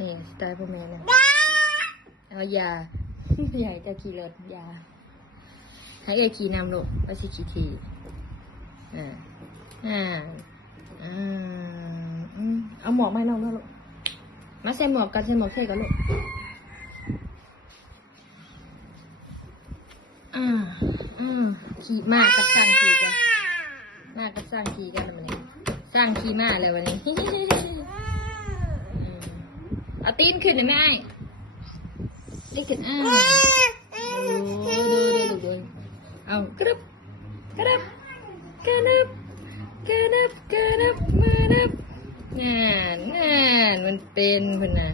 นี่สไตล์พ่อแม่เนี่ยเอายาใหญ่จะขี่รถยาให้เอขี่นำลูกว่าสิขี่ทีเอาหมวกมาให้น้องด้วยลูกมาใส่หมวกกันใส่หมวกใส่กันลูกขี่มากกับสร้างขี่กันมากกับสร้างขี่กันวันนี้สร้างขี่มากเลยวันนี้เอาตีนขึ้นเลยแม่ตีนขึ้นดูเอากระดึบกระดึบกระดึบกระดึบกระดึบมาดึบงานมันเป็นพนนะ